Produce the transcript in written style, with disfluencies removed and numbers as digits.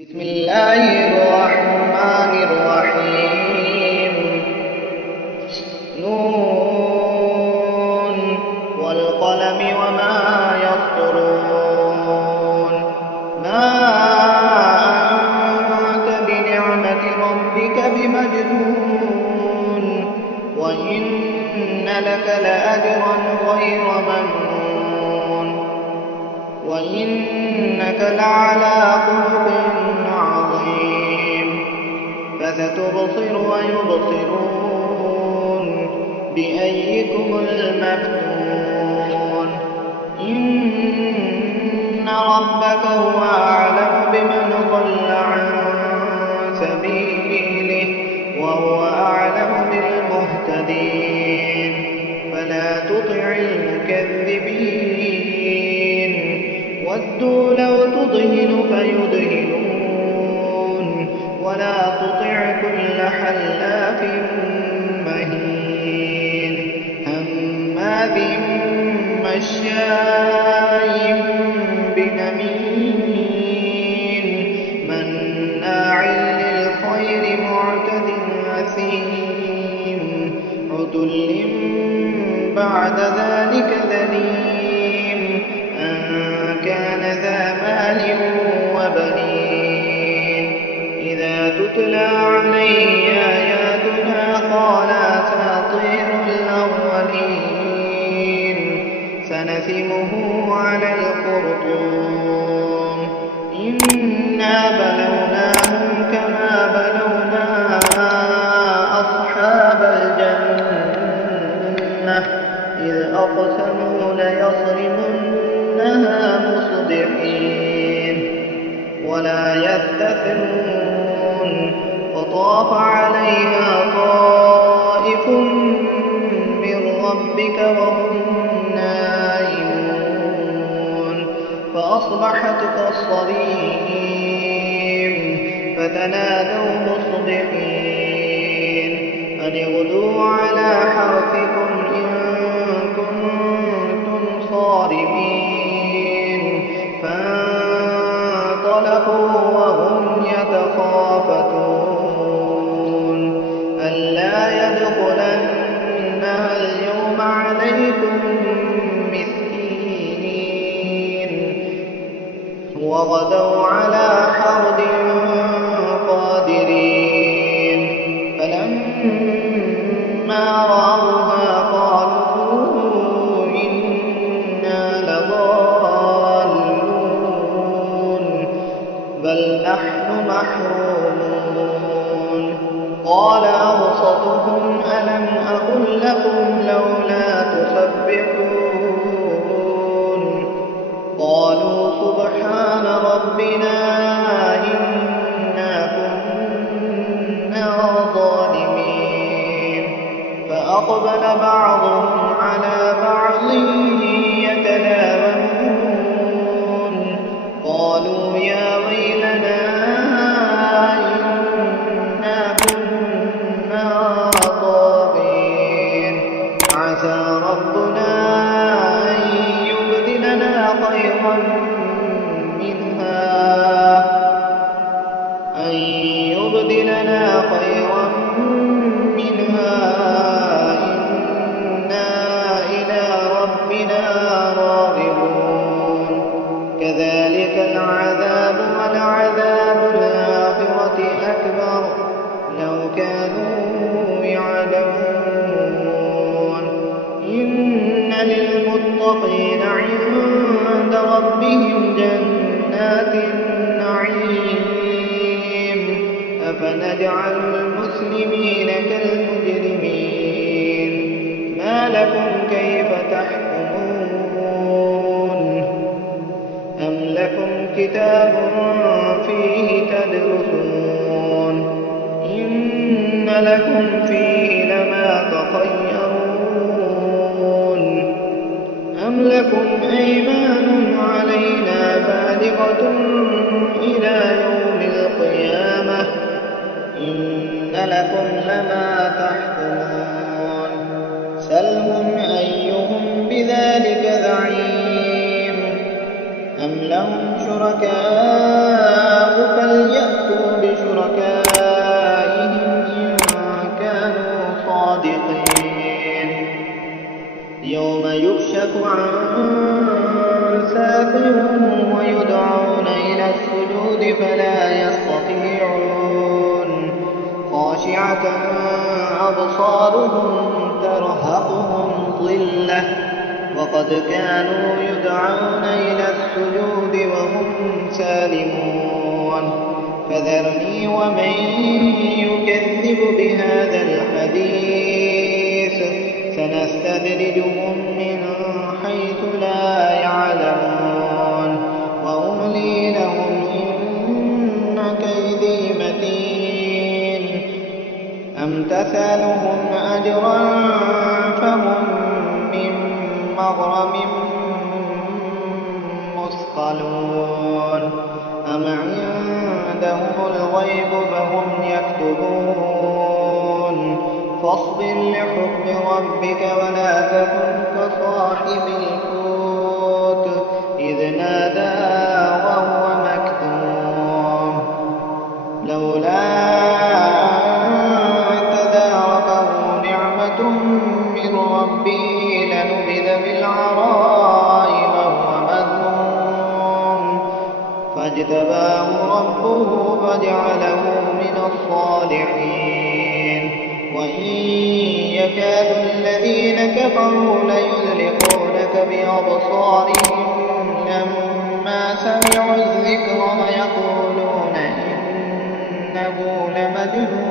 بسم الله الرحمن الرحيم نون والقلم وما يسطرون ما أنت بنعمة ربك بمجنون وإن لك لأجرا غير ممنون وإنك لعلى خلق عظيم فستبصر ويبصرون بأيكم المفتون إن ربك هو أعلم بمن ضل عن سبيله وهو أعلم بالمهتدين فلا تطع المكذبين ودوا لو تدهن فيدهنون ولا تطع كل حلاف مهين هماز مشاء بنميم مناع للخير معتد أثيم عتل بعد ذلك ذليم كان ذا مال وبنين إذا تتلى عليه آياتنا قال أساطير الأولين سنسمه على الخرطوم إنا بلوناهم كما بلونا أصحاب الجنة إذ أقسموا ليصرمنها مصبحين ولا يستثنون فطاف عليها طائف من ربك وهم نائمون فأصبحت كالصريم فتنادوا مصبحين أن اغدوا على حرثكم إن كنتم صارمين فانطلقوا وهم يتخافتون ألا يدخلنها اليوم عليكم مسكين وغدوا على حرد قادرين فلما رأوها قالوا إنا لضالون بل نحن محرومون قال أوسطهم ألم أقل لكم لولا تسبحون قالوا سبحان ربنا إنا كنا ظالمين فأقبل بعضهم على بعض يتلاومون قالوا يا ويلنا إنا كنا طاغين عسى ربنا أن يبدلنا خيرا منها إنا إلى ربنا راغبون كذلك العذاب ولعذاب الآخرة أكبر لو كانوا يعلمون إن للمتقين عند ربهم جنات النعيم أفنجعل المسلمين كالمجرمين ما لكم كيف تحكمون أم لكم كتاب فيه تدرسون إن لكم فيه لما تخيرون أم لكم أيمان علينا بالغة إلى يوم القيامة إن لكم لما تحكمون سلهم أيهم بذلك زعيم أم لهم شركاء فليأتوا السجود فلا يستطيعون خاشعة أبصارهم ترهقهم ظلة وقد كانوا يدعون إلى السجود وهم سالمون فذرني ومن يكذب بهذا الحديث سنستدرجهم من حيث لا يعلمون وأملي لهم إن كيدي متين أم تسألهم أجرا فهم من مغرم مثقلون أم عندهم الغيب فهم يكتبون فاصبر لحكم ربك ولا تكن كصاحب الحوت إذ نادى وهو مكذوم لولا أن تداركه نعمة من ربه لنبذ بالعراء وهو مذموم فاجتباه ربه فجعله من الصالحين وإن يكاد الذين كفروا ليزلقونك بأبصارهم لما سمعوا الذكر ويقولون إنه لمجنون